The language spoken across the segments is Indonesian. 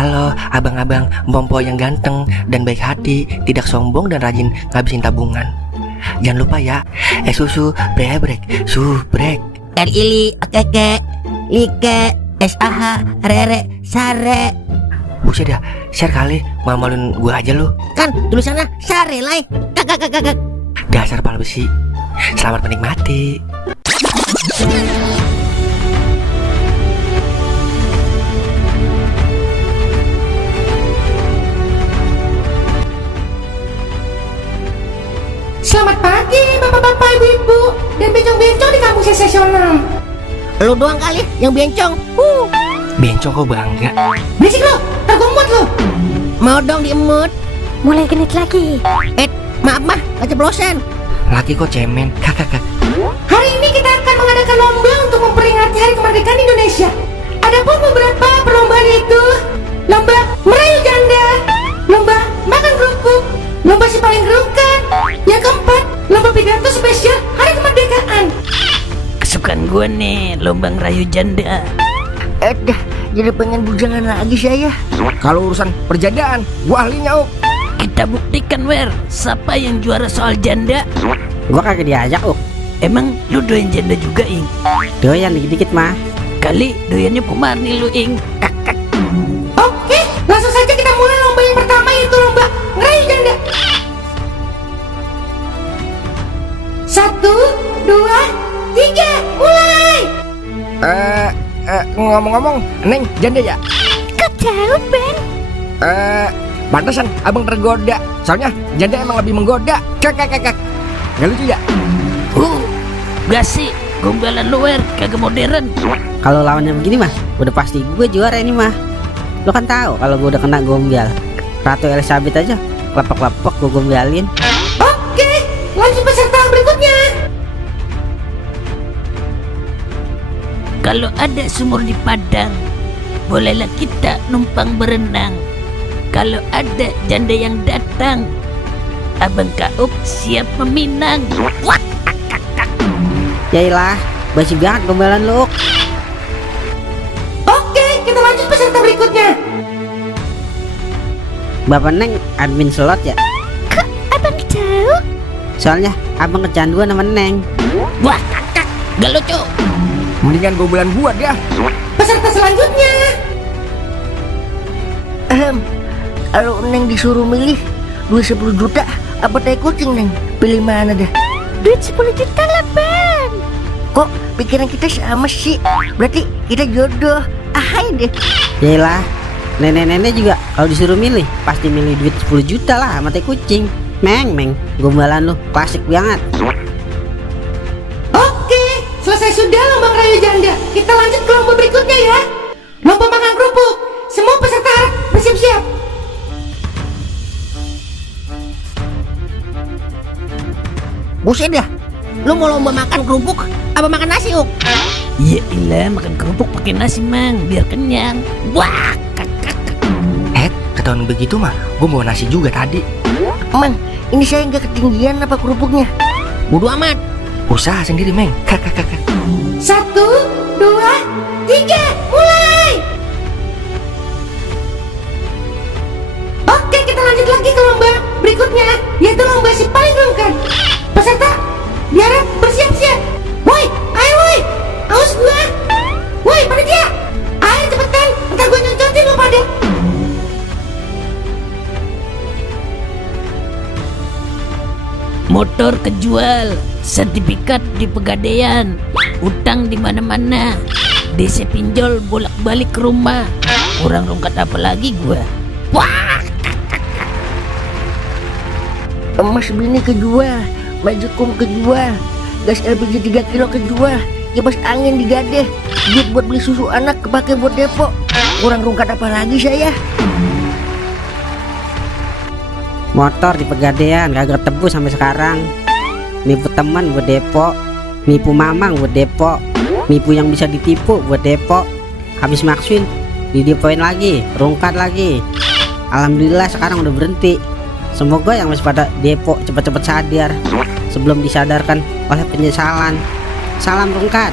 Halo abang-abang Bompo yang ganteng dan baik hati, tidak sombong dan rajin ngabisin tabungan. Jangan lupa ya, susu brebrek, subrek. Ili, keke, like, SAH, rere, sare. Buset dah, share kali, malu-maluin gua aja lu. Kan tulisannya sare lai. Kakak. Dasar pala besi. Selamat menikmati. Selamat pagi bapak-bapak, ibu-ibu, dan bencong-bencong di kampung sensasional. Lu doang kali yang bencong. Bencong kok bangga. Berisik lo, tergomot lo. Mau dong diemut. Mulai genit lagi. Maaf mah, keceplosan. Laki kok cemen, kakak. Hari ini kita akan mengadakan lomba untuk memperingati Hari Kemerdekaan Indonesia. Adapun beberapa perlombaan itu: lomba merayu janda, lomba makan kerupuk, lomba si paling gerungkan, yang keempat lomba pidato spesial Hari Kemerdekaan. Kesukaan gue nih, lomba ngerayu janda. Jadi pengen bujangan lagi saya. Kalau urusan perjandaan, gua ahlinya, Kita buktikan, Wer, siapa yang juara soal janda. Gua kagak diajak, Emang lu doyan janda juga, Ing? Doyan dikit-dikit mah. Kali doyannya pemarni lu, Ing. Oke, langsung saja kita mulai lomba yang pertama, yaitu lomba ngerayu janda. 1, 2, 3, mulai. Ngomong-ngomong, Neng janda ya? Kok jauh, Ben? Pantesan abang tergoda. Soalnya janda emang lebih menggoda. Kakak. Gak lucu ya? Gak sih, gombalan lu, Wer, kagak modern. Kalau lawannya begini mah, udah pasti gue juara ini mah. Lo kan tahu kalau gue udah kena gombal. Ratu Elizabeth aja, klepek-klepek gue gombalin. Oke, lanjut peserta berikutnya. Kalau ada sumur di Padang, bolehlah kita numpang berenang. Kalau ada janda yang datang, Abang Kaup siap meminang. Yailah, basi banget gombalan lo. Oke, kita lanjut peserta berikutnya. Bapak Neng admin slot ya? Kok abang jauh? Soalnya abang kecanduan sama Neng. Wah, kakak, gak lucu. Mendingan gombalan gua dah. Peserta selanjutnya. Kalau Neng disuruh milih duit 10 juta apa tai kucing, Neng? Pilih mana dah? Duit 10 juta lah, Ben. Kok pikiran kita sama sih? Berarti kita jodoh. Ahai deh. Yailah, nenek-nenek juga kalau disuruh milih pasti milih duit 10 juta lah sama tai kucing. Meng, gombalan lu klasik banget. Oke, selesai sudah lomba ngerayu janda. Kita lanjut ke lomba berikutnya ya. Lomba makan kerupuk. Semua peserta harap bersiap-siap. Buset dah. Lu mau lomba makan kerupuk apa makan nasi, Ya ilah, makan kerupuk pakai nasi, Mang, biar kenyang. Wah, kakak. Ketahuan begitu mah, gua bawa nasi juga tadi. Mang, ini saya nggak ketinggian apa kerupuknya? Bodo amat. Usaha sendiri, Meng. Kakak. 1, 2, 3, mulai. Oke, kita lanjut lagi ke lomba berikutnya, yaitu lomba si paling gerungkan. Peserta diharap bersiap-siap. Woi, ayo woi, haus gua. Woi, panitia, ayo cepetan, ntar gua nyoncotin lo pada. Motor kejual, sertifikat di Pegadaian, utang di mana-mana, DC pinjol bolak-balik ke rumah. Orang rungkat apa lagi gua? Wah, Emas bini kejual, baju kum kejual, gas LPG 3 kilo kejual, kipas angin digadeh, duit buat beli susu anak kepake buat depo. Kurang rungkat apa lagi saya? Motor di Pegadaian kagak tebus sampai sekarang. Nipu teman buat depo, nipu mamang buat depo, nipu yang bisa ditipu buat depo. Habis maksuin didepoin lagi, rungkat lagi. Alhamdulillah sekarang udah berhenti. Semoga yang masih pada depo cepat-cepat sadar sebelum disadarkan oleh penyesalan. Salam rungkat.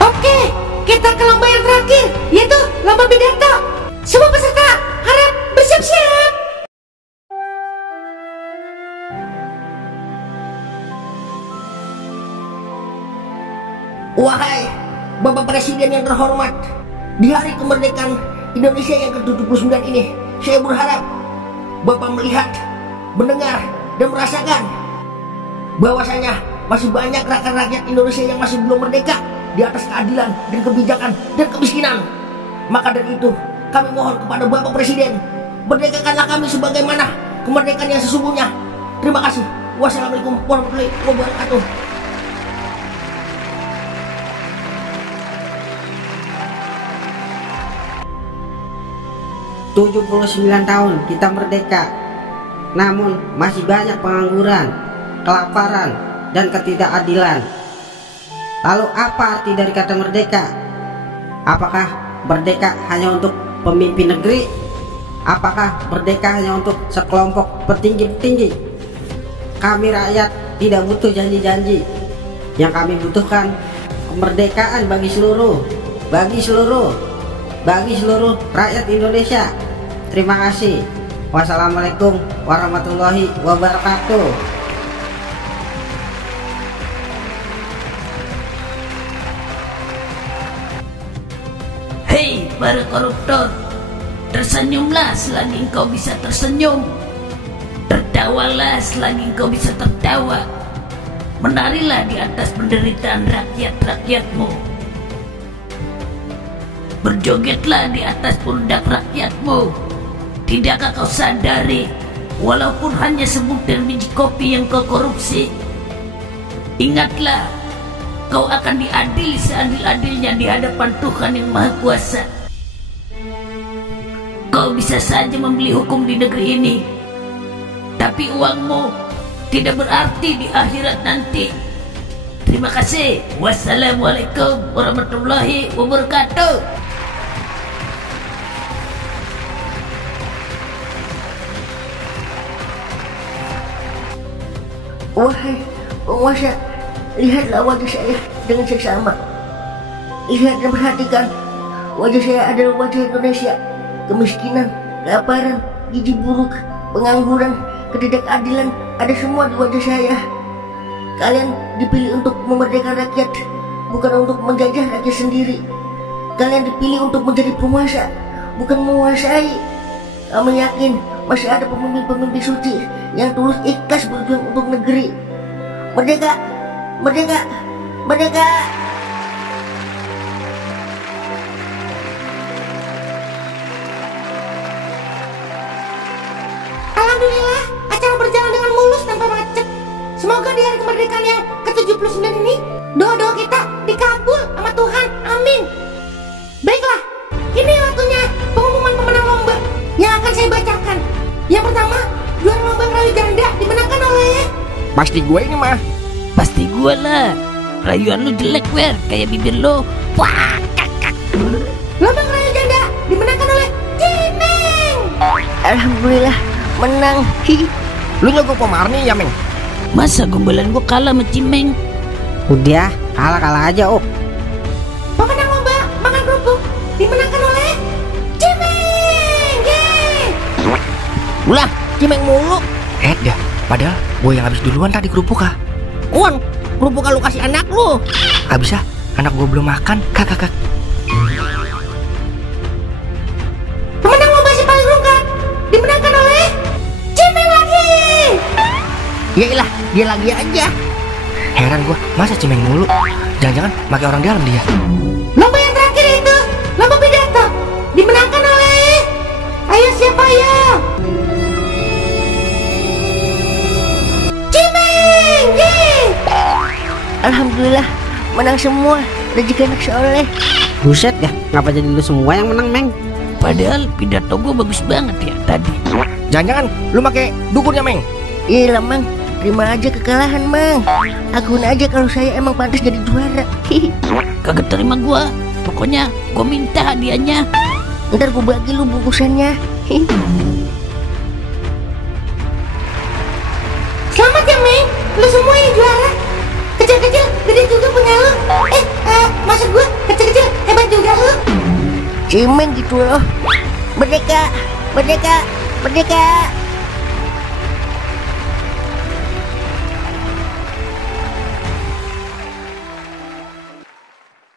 Oke, kita ke lomba yang terakhir, yaitu lomba pidato. terhormat, di hari kemerdekaan Indonesia yang ke-79 ini, saya berharap Bapak melihat, mendengar, dan merasakan bahwasanya masih banyak rakyat Indonesia yang masih belum merdeka di atas keadilan dan kebijakan dan kemiskinan. Maka dari itu, kami mohon kepada Bapak Presiden, merdekakanlah kami sebagaimana kemerdekaan yang sesungguhnya. Terima kasih. Wassalamualaikum warahmatullahi wabarakatuh. "79 tahun kita merdeka, namun masih banyak pengangguran, kelaparan, dan ketidakadilan. Lalu apa arti dari kata merdeka? Apakah merdeka hanya untuk pemimpin negeri? Apakah merdeka hanya untuk sekelompok petinggi-petinggi? Kami rakyat tidak butuh janji-janji. Yang kami butuhkan kemerdekaan bagi seluruh rakyat Indonesia. Terima kasih. Wassalamualaikum warahmatullahi wabarakatuh." Hei para koruptor, tersenyumlah selagi engkau bisa tersenyum, tertawalah selagi engkau bisa tertawa, menarilah di atas penderitaan rakyat-rakyatmu, berjogetlah di atas pundak rakyatmu. Tidakkah kau sadari, walaupun hanya sebutir biji kopi yang kau korupsi, ingatlah, kau akan diadili seadil-adilnya di hadapan Tuhan yang Maha Kuasa. Kau bisa saja membeli hukum di negeri ini, tapi uangmu tidak berarti di akhirat nanti. Terima kasih. Wassalamualaikum warahmatullahi wabarakatuh. Wahai penguasa, lihatlah wajah saya dengan seksama. Lihat dan perhatikan, wajah saya adalah wajah Indonesia. Kemiskinan, kelaparan, gizi buruk, pengangguran, ketidakadilan ada semua di wajah saya. Kalian dipilih untuk memerdekakan rakyat, bukan untuk menjajah rakyat sendiri. Kalian dipilih untuk menjadi penguasa, bukan menguasai. Kami yakin masih ada pemimpin-pemimpin suci yang tulus ikhlas berjuang untuk negeri. Merdeka! Merdeka! Merdeka! Alhamdulillah, acara berjalan dengan mulus tanpa macet. Semoga di hari kemerdekaan yang ke-79 ini, doa-doa kita dikabul sama Tuhan. Amin. Baiklah, ini waktunya pengumuman pemenang lomba yang akan saya bacakan. Yang pertama, juara lomba merayu janda dimenangkan oleh... Pasti gue ini mah. Pasti gue lah. Rayuan lu jelek, Wer, kayak bibir lu. Wah, kakak. Lomba merayu janda dimenangkan oleh Cimeng. Alhamdulillah, menang. Lu nyogok pemarni ya, Meng? Masa gombalan gue kalah sama Cimeng? Udah, kalah aja, Oh. Pemenang lomba makan kerupuk dimenangkan oleh Cimeng. Yeay. Ulah, Cimeng mulu. Dah, padahal gue yang habis duluan tadi kerupuk ah. Kuan, kerupuk lu kasih anak lu. Habis ah, anak gue belum makan. Kakak. Pemenang lomba si paling rungkat dimenangkan oleh Cimeng lagi. Yailah, dia lagi aja. Heran gue, masa Cimeng mulu? Jangan-jangan pakai orang dalam dia. Lomba yang terakhir itu lomba pidato dimenangkan oleh... Ayo siapa ya? Cimeng. Yeay. Alhamdulillah, menang semua. Rezeki anak soleh. Buset dah, ngapa jadi lu semua yang menang, Meng? Padahal pidato gue bagus banget ya tadi. Jangan-jangan lu pakai dukunnya, Meng. Iya lah, Mang. Terima aja kekalahan, Mang. Akuin aja kalau saya emang pantas jadi juara. Kagak terima gue. Pokoknya gue minta hadiahnya. Ntar gue bagi lu bungkusannya. Selamat ya Meng, lu semua yang juara. Kecil-kecil, gede juga punya lu. Maksud gue, kecil-kecil, hebat juga lu. Cimeng gitu loh. Merdeka! Merdeka! Merdeka!